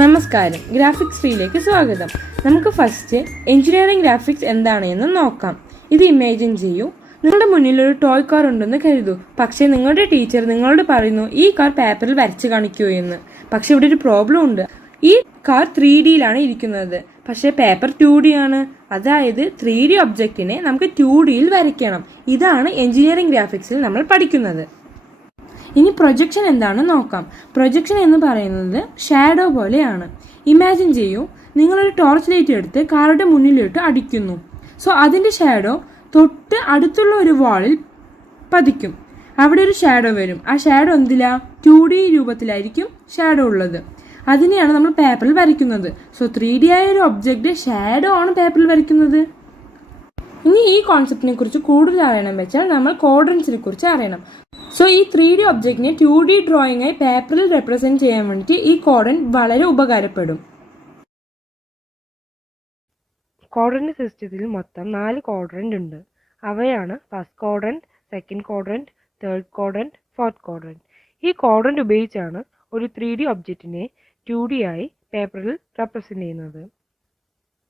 നമസ്കാരം, ഗ്രാഫിക്സ് ട്രീയിലേക്ക് സ്വാഗതം. നമുക്ക് ഫസ്റ്റ് എഞ്ചിനീയറിംഗ് ഗ്രാഫിക്സ് എന്താണെന്ന് നോക്കാം. ഇത് ഇമാജിൻ ചെയ്യൂ. നിങ്ങളുടെ മുന്നിൽ ഒരു ടോയ് കാർ ഉണ്ടെന്ന് കരുതൂ. പക്ഷേ നിങ്ങളുടെ ടീച്ചർ നിങ്ങളോട് പറയുന്നു ഈ കാർ പേപ്പറിൽ വരച്ച് കാണിക്കൂ എന്ന്. പക്ഷെ ഇവിടെ ഒരു പ്രോബ്ലം ഉണ്ട്. ഈ കാർ 3Dയിലാണ് ഇരിക്കുന്നത്, പക്ഷേ പേപ്പർ 2D ആണ്. അതായത് 3D ഒബ്ജക്റ്റിനെ നമുക്ക് 2Dയിൽ വരയ്ക്കണം. ഇതാണ് എഞ്ചിനീയറിംഗ് ഗ്രാഫിക്സിൽ നമ്മൾ പഠിക്കുന്നത്. ഇനി പ്രൊജക്ഷൻ എന്താണെന്ന് നോക്കാം. പ്രൊജക്ഷൻ എന്ന് പറയുന്നത് ഷാഡോ പോലെയാണ്. ഇമാജിൻ ചെയ്യൂ, നിങ്ങളൊരു ടോർച്ച് ലൈറ്റ് എടുത്ത് കാറുടെ മുന്നിലിട്ട് അടിക്കുന്നു. സോ അതിൻ്റെ ഷാഡോ തൊട്ട് അടുത്തുള്ള ഒരു വാളിൽ പതിക്കും. അവിടെ ഒരു ഷാഡോ വരും. ആ ഷാഡോ എന്തിലാ? 2D രൂപത്തിലായിരിക്കും ഷാഡോ ഉള്ളത്. അതിനെയാണ് നമ്മൾ പേപ്പറിൽ വരയ്ക്കുന്നത്. സോ 3D ആയ ഒരു ഒബ്ജക്റ്റ് ഷാഡോ ആണ് പേപ്പറിൽ വരയ്ക്കുന്നത്. ഇനി ഈ കോൺസെപ്റ്റിനെ കുറിച്ച് കൂടുതൽ അറിയണം വെച്ചാൽ നമ്മൾ ക്വാഡ്രൻസിനെ കുറിച്ച് അറിയണം. സോ ഈ 3D ഒബ്ജക്റ്റിനെ 2D ഡ്രോയിങ് ആയി പേപ്പറിൽ റെപ്രസെന്റ് ചെയ്യാൻ വേണ്ടിയിട്ട് ഈ ക്വാഡ്രന്റ് വളരെ ഉപകാരപ്പെടും. ക്വാഡ്രന്റ് സിസ്റ്റത്തിൽ മൊത്തം 4 ക്വാഡ്രന്റ് ഉണ്ട്. അവയാണ് first quadrant, second quadrant, third quadrant, fourth quadrant. ഈ ക്വാഡ്രന്റ് ഉപയോഗിച്ചാണ് ഒരു 3D ഒബ്ജക്റ്റിനെ 2D ആയി പേപ്പറിൽ റെപ്രസെന്റ് ചെയ്യുന്നത്.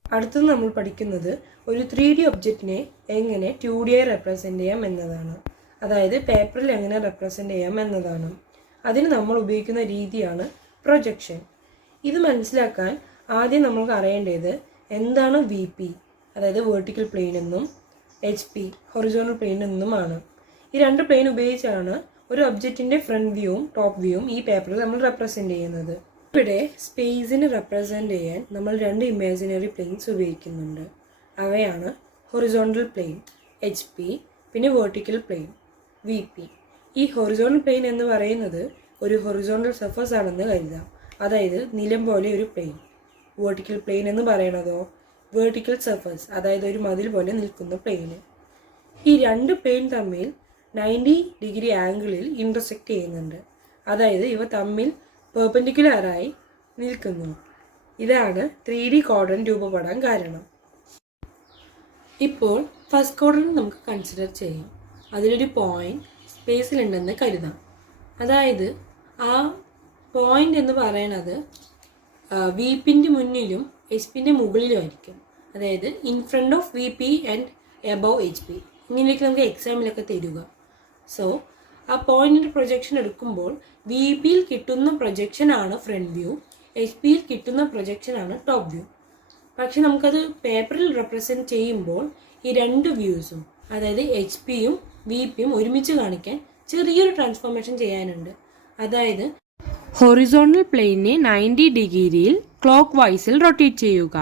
അടുത്തത് നമ്മൾ പഠിക്കുന്നത് ഒരു 3D ഒബ്ജക്റ്റിനെ എങ്ങനെ 2D ആയി റെപ്രസെന്റ് ചെയ്യാം എന്നതാണ്. അതായത് പേപ്പറിൽ എങ്ങനെ റെപ്രസെന്റ് ചെയ്യാം എന്നതാണ്. അതിന് നമ്മൾ ഉപയോഗിക്കുന്ന രീതിയാണ് പ്രൊജക്ഷൻ. ഇത് മനസ്സിലാക്കാൻ ആദ്യം നമ്മൾക്ക് അറിയേണ്ടത് എന്താണ് VP, അതായത് വെർട്ടിക്കൽ പ്ലെയിൻ എന്നും HP ഹൊറിസോണ്ടൽ പ്ലെയിൻ എന്നുമാണ്. ഈ രണ്ട് പ്ലെയിൻ ഉപയോഗിച്ചാണ് ഒരു ഒബ്ജക്റ്റിന്റെ ഫ്രണ്ട് വ്യൂവും ടോപ്പ് വ്യൂവും ഈ പേപ്പറിൽ നമ്മൾ റെപ്രസെന്റ് ചെയ്യുന്നത്. ഇവിടെ സ്പേസിനെ റെപ്രസെന്റ് ചെയ്യാൻ നമ്മൾ 2 ഇമാജിനറി പ്ലെയിൻസ് ഉപയോഗിക്കുന്നുണ്ട്. അവയാണ് ഹൊറിസോണ്ടൽ പ്ലെയിൻ HP, പിന്നെ വെർട്ടിക്കൽ പ്ലെയിൻ VP. ഈ ഹൊറിസോണ്ടൽ പ്ലെയിൻ എന്ന് പറയുന്നത് ഒരു ഹൊറിസോണ്ടൽ സർഫസ് ആണെന്ന് കരുതാം, അതായത് നിലം പോലെ ഒരു പ്ലെയിൻ. വെർട്ടിക്കൽ പ്ലെയിൻ എന്ന് പറയുന്നതോ വെർട്ടിക്കൽ സർഫസ്, അതായത് ഒരു മതിൽ പോലെ നിൽക്കുന്ന പ്ലെയിന്. ഈ 2 പ്ലെയിൻ തമ്മിൽ 90 ഡിഗ്രി ആംഗിളിൽ ഇന്റർസെക്റ്റ് ചെയ്യുന്നുണ്ട്, അതായത് ഇവ തമ്മിൽ പെർപെൻഡിക്കുലറായി നിൽക്കുന്നു. ഇതാണ് 3D ക്വാഡ്രന്റ് രൂപപ്പെടാൻ കാരണം. ഇപ്പോൾ ഫസ്റ്റ് ക്വാഡ്രന്റ് നമുക്ക് കൺസിഡർ ചെയ്യാം. അതിലൊരു പോയിന്റ് സ്പേസിലുണ്ടെന്ന് കരുതാം. അതായത് ആ പോയിന്റ് എന്ന് പറയുന്നത് VPൻ്റെ മുന്നിലും HPൻ്റെ മുകളിലും ആയിരിക്കും. അതായത് in front of VP and above HP. ഇങ്ങനെയൊക്കെ നമുക്ക് എക്സാമിലൊക്കെ തരിക. സോ ആ പോയിന്റിൻ്റെ പ്രൊജക്ഷൻ എടുക്കുമ്പോൾ VPയിൽ കിട്ടുന്ന പ്രൊജക്ഷനാണ് ഫ്രണ്ട് വ്യൂ, HPയിൽ കിട്ടുന്ന പ്രൊജക്ഷനാണ് ടോപ്പ് വ്യൂ. പക്ഷെ നമുക്കത് പേപ്പറിൽ റെപ്രസെൻറ്റ് ചെയ്യുമ്പോൾ ഈ 2 വ്യൂസും, അതായത് HPയും VPയും ഒരുമിച്ച് കാണിക്കാൻ ചെറിയൊരു ട്രാൻസ്ഫോർമേഷൻ ചെയ്യാനുണ്ട്. അതായത് ഹൊറിസോണ്ടൽ പ്ലെയിനെ 90 ഡിഗ്രിയിൽ ക്ലോക്ക് വൈസിൽ റൊട്ടേറ്റ് ചെയ്യുക.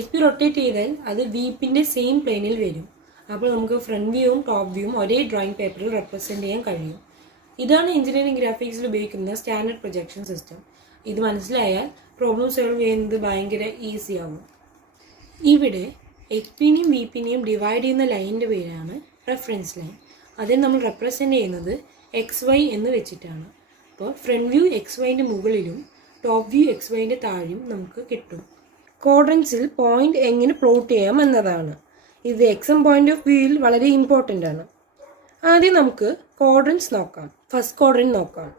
HP റൊട്ടേറ്റ് ചെയ്താൽ അത് VPൻ്റെ സെയിം പ്ലെയിനിൽ വരും. അപ്പോൾ നമുക്ക് ഫ്രണ്ട് വ്യൂവും ടോപ്പ് വ്യൂവും ഒരേ ഡ്രോയിങ് പേപ്പറിൽ റെപ്രസെൻറ്റ് ചെയ്യാൻ കഴിയും. ഇതാണ് എഞ്ചിനീയറിംഗ് ഗ്രാഫിക്സിൽ ഉപയോഗിക്കുന്ന സ്റ്റാൻഡേർഡ് പ്രൊജക്ഷൻ സിസ്റ്റം. ഇത് മനസ്സിലായാൽ പ്രോബ്ലം സോൾവ് ചെയ്യുന്നത് ഭയങ്കര ഈസി ആവും. ഇവിടെ HPനെയും VPനെയും ഡിവൈഡ് ചെയ്യുന്ന ലൈനിൻ്റെ പേരാണ് റെഫറൻസ് ലൈൻ. അതിൽ നമ്മൾ റെപ്രസെൻറ്റ് ചെയ്യുന്നത് XY എന്ന് വെച്ചിട്ടാണ്. അപ്പോൾ ഫ്രണ്ട് വ്യൂ XYൻ്റെ മുകളിലും ടോപ്പ് വ്യൂ XYൻ്റെ താഴെയും നമുക്ക് കിട്ടും. ക്വാഡ്രൻസിൽ പോയിന്റ് എങ്ങനെ പ്ലോട്ട് ചെയ്യാം എന്നതാണ്. ഇത് എക്സാം പോയിന്റ് ഓഫ് വ്യൂയിൽ വളരെ ഇമ്പോർട്ടൻ്റ് ആണ്. ആദ്യം നമുക്ക് ക്വാഡ്രൻസ് നോക്കാം. ഫസ്റ്റ് ക്വാഡ്രന്റ് നോക്കാം.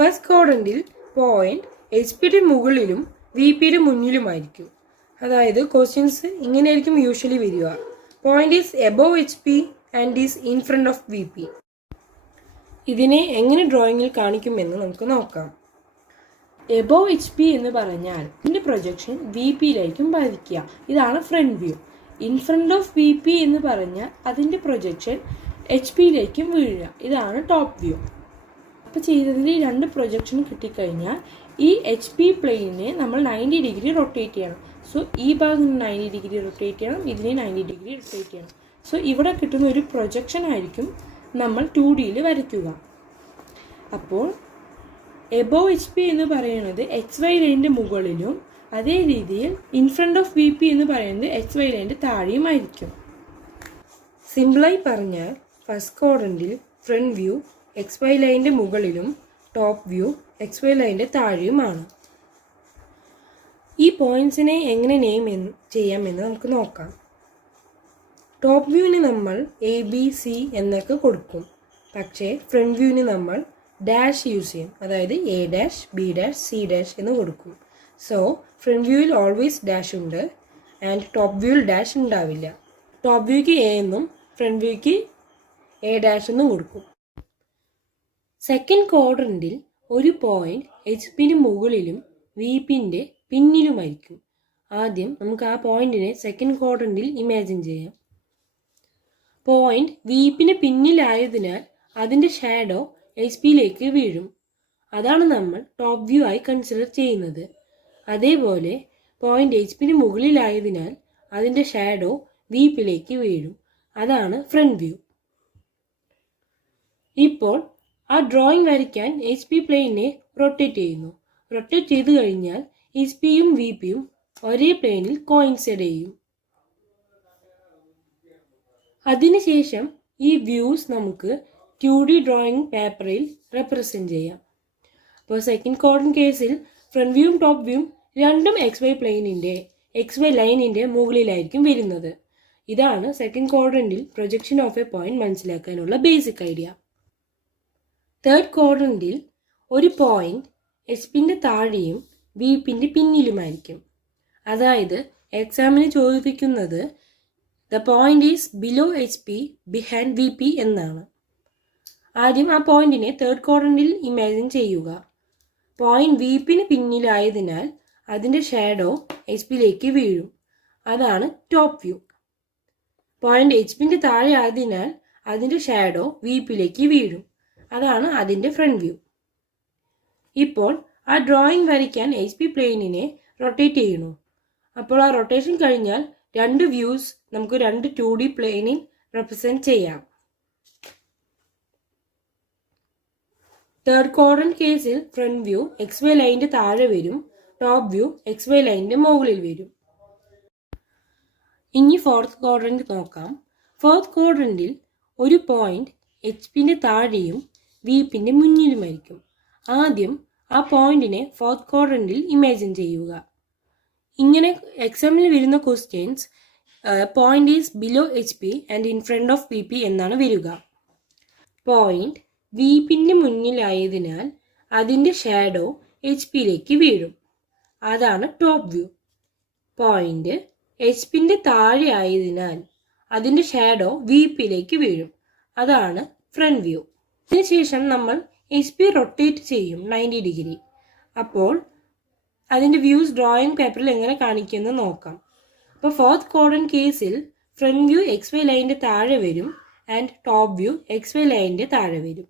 ഫസ്റ്റ് ക്വാഡ്രന്റിൽ പോയിന്റ് HPയുടെ മുകളിലും VPയുടെ മുന്നിലുമായിരിക്കും. അതായത് ക്വസ്റ്റ്യൻസ് ഇങ്ങനെയായിരിക്കും യൂഷ്വലി വരിക. Point is above HP and is in front of VP. ഇതിനെ എങ്ങനെ ഡ്രോയിങ്ങിൽ കാണിക്കുമെന്ന് നമുക്ക് നോക്കാം. എബവ് HP എന്ന് പറഞ്ഞാൽ ഇതിൻ്റെ പ്രൊജക്ഷൻ VPയിലായിരിക്കും ബാധിക്കുക. ഇതാണ് front view. In front of VP എന്ന് പറഞ്ഞാൽ അതിൻ്റെ പ്രൊജക്ഷൻ HPയിലേക്കും വീഴുക. ഇതാണ് ടോപ്പ് വ്യൂ. അപ്പോൾ ചെയ്തതിൽ 2 പ്രൊജക്ഷൻ കിട്ടിക്കഴിഞ്ഞാൽ ഈ HP പ്ലെയിനെ നമ്മൾ 90 ഡിഗ്രി റൊട്ടേറ്റ് ചെയ്യണം. സോ ഈ ഭാഗം 90 ഡിഗ്രി റൊട്ടേറ്റ് ചെയ്യണം, ഇതിനെ 90 ഡിഗ്രി റൊട്ടേറ്റ് ചെയ്യണം. സോ ഇവിടെ കിട്ടുന്ന ഒരു പ്രൊജക്ഷൻ ആയിരിക്കും നമ്മൾ 2Dയിൽ വരയ്ക്കുക. അപ്പോൾ എബവ് HP എന്ന് പറയുന്നത് XY ലൈനിൻ്റെ മുകളിലും അതേ രീതിയിൽ ഇൻ ഫ്രണ്ട് ഓഫ് VP എന്ന് പറയുന്നത് XY ലൈനിൻ്റെ താഴെയുമായിരിക്കും. സിമ്പിളായി പറഞ്ഞാൽ ഫസ്റ്റ് ക്വാഡ്രന്റിൽ ഫ്രണ്ട് വ്യൂ XY ലൈനിൻ്റെ മുകളിലും ടോപ്പ് വ്യൂ XY ലൈനിൻ്റെ താഴെയുമാണ്. ഈ പോയിന്റ്സിനെ എങ്ങനെ നെയിം ചെയ്യാമെന്ന് നമുക്ക് നോക്കാം. ടോപ്പ് വ്യൂവിന് നമ്മൾ ABC എന്നൊക്കെ കൊടുക്കും. പക്ഷേ ഫ്രണ്ട് വ്യൂവിന് നമ്മൾ ഡാഷ് യൂസ് ചെയ്യും. അതായത് A dash, B dash, C dash എന്ന് കൊടുക്കും. സോ ഫ്രണ്ട് വ്യൂവിൽ ഓൾവേസ് ഡാഷ് ഉണ്ട് ആൻഡ് ടോപ്പ് വ്യൂവിൽ ഡാഷ് ഉണ്ടാവില്ല. ടോപ്പ് വ്യൂക്ക് എ എന്നും ഫ്രണ്ട് വ്യൂക്ക് എ ഡാഷ് എന്നും കൊടുക്കും. സെക്കൻഡ് ക്വാഡ്രന്റിൽ ഒരു പോയിന്റ് എച്ച് പിന് മുകളിലും വി പിൻ്റെ പിന്നിലുമായിരിക്കും. ആദ്യം നമുക്ക് ആ പോയിന്റിനെ സെക്കൻഡ് ക്വാഡ്രന്റിൽ ഇമാജിൻ ചെയ്യാം. പോയിന്റ് വി പിന് പിന്നിലായതിനാൽ അതിൻ്റെ ഷാഡോ എച്ച് പിയിലേക്ക് വീഴും. അതാണ് നമ്മൾ ടോപ്പ് വ്യൂ ആയി കൺസിഡർ ചെയ്യുന്നത്. അതേപോലെ പോയിന്റ് എച്ച് പിന് മുകളിലായതിനാൽ അതിൻ്റെ ഷാഡോ വി പിയിലേക്ക് വീഴും. അതാണ് ഫ്രണ്ട് വ്യൂ. ഇപ്പോൾ ആ ഡ്രോയിങ് വരയ്ക്കാൻ എച്ച് പി പ്ലെയിനെ റൊട്ടേറ്റ് ചെയ്യുന്നു. റൊട്ടേറ്റ് ചെയ്ത് കഴിഞ്ഞാൽ എച്ച് പിയും വി പിയും ഒരേ പ്ലെയിനിൽ കോയിൻസൈഡ് ചെയ്യും. അതിനുശേഷം ഈ വ്യൂസ് നമുക്ക് 2D ഡ്രോയിങ് പേപ്പറിൽ റെപ്രസെൻറ്റ് ചെയ്യാം. അപ്പോൾ സെക്കൻഡ് ക്വാഡ്രന്റ് കേസിൽ ഫ്രണ്ട് വ്യൂവും ടോപ്പ് വ്യൂവും രണ്ടും എക്സ് വൈ ലൈനിൻ്റെ മുകളിലായിരിക്കും വരുന്നത്. ഇതാണ് സെക്കൻഡ് ക്വാഡ്രന്റിൽ പ്രൊജക്ഷൻ ഓഫ് എ പോയിന്റ് മനസ്സിലാക്കാനുള്ള ബേസിക് ഐഡിയ. തേർഡ് ക്വാഡ്രന്റിൽ ഒരു പോയിന്റ് എച്ച് പിൻ്റെ താഴെയും വി പിൻ്റെ പിന്നിലുമായിരിക്കും. അതായത് എക്സാമിന് ചോദിക്കുന്നത് the point is below H P behind V P എന്നാണ്. ആദ്യം ആ പോയിന്റിനെ തേർഡ് ക്വാഡ്രന്റിൽ ഇമാജിൻ ചെയ്യുക. പോയിന്റ് വി പിന് പിന്നിലായതിനാൽ അതിൻ്റെ ഷാഡോ എച്ച് പിയിലേക്ക് വീഴും. അതാണ് ടോപ്പ് വ്യൂ. പോയിന്റ് എച്ച് പിൻ്റെ താഴെ ആയതിനാൽ അതിൻ്റെ ഷാഡോ വി പിയിലേക്ക് വീഴും. അതാണ് അതിൻ്റെ ഫ്രണ്ട് വ്യൂ. ഇപ്പോൾ ആ ഡ്രോയിങ് വരയ്ക്കാൻ എച്ച് പി പ്ലെയിനിനെ റൊട്ടേറ്റ് ചെയ്യണു. അപ്പോൾ ആ റൊട്ടേഷൻ കഴിഞ്ഞാൽ രണ്ട് വ്യൂസ് നമുക്ക് രണ്ട് 2D പ്ലെയിനിൽ റെപ്രസെൻറ്റ് ചെയ്യാം. തേർഡ് ക്വാഡ്രന്റ് കേസിൽ ഫ്രണ്ട് വ്യൂ എക്സ് വൈ ലൈനിൻ്റെ താഴെ വരും, ടോപ്പ് വ്യൂ എക്സ് വൈ ലൈനിൻ്റെ മുകളിൽ വരും. ഇനി ഫോർത്ത് ക്വാഡ്രന്റ് നോക്കാം. ഫോർത്ത് ക്വാഡ്രന്റിൽ ഒരു പോയിന്റ് എച്ച് പിൻ്റെ താഴെയും വി പിൻ്റെ മുന്നിലുമായിരിക്കും. ആദ്യം ആ പോയിന്റിനെ ഫോർത്ത് ക്വാഡ്രന്റിൽ ഇമാജിൻ ചെയ്യുക. ഇങ്ങനെ എക്സാമിൽ വരുന്ന questions point is below H P and in front of V P എന്നാണ് വരിക. പോയിന്റ് വി പിൻ്റെ മുന്നിലായതിനാൽ അതിൻ്റെ ഷാഡോ എച്ച് പിയിലേക്ക് വീഴും. അതാണ് ടോപ്പ് വ്യൂ. പോയിന്റ് എച്ച് പിൻ്റെ താഴെ ആയതിനാൽ അതിൻ്റെ ഷാഡോ വി പിയിലേക്ക് വീഴും. അതാണ് ഫ്രണ്ട് വ്യൂ. അതിനുശേഷം നമ്മൾ എച്ച് പി റൊട്ടേറ്റ് ചെയ്യും 90 ഡിഗ്രി. അപ്പോൾ അതിൻ്റെ വ്യൂസ് ഡ്രോയിങ് പേപ്പറിൽ എങ്ങനെ കാണിക്കുമെന്ന് നോക്കാം. അപ്പോൾ ഫോർത്ത് ക്വാഡ്രന്റ് കേസിൽ ഫ്രണ്ട് വ്യൂ എക്സ് വൈ ലൈനിൻ്റെ താഴെ വരും and top view X Y ലൈനിൻ്റെ താഴെ വരും.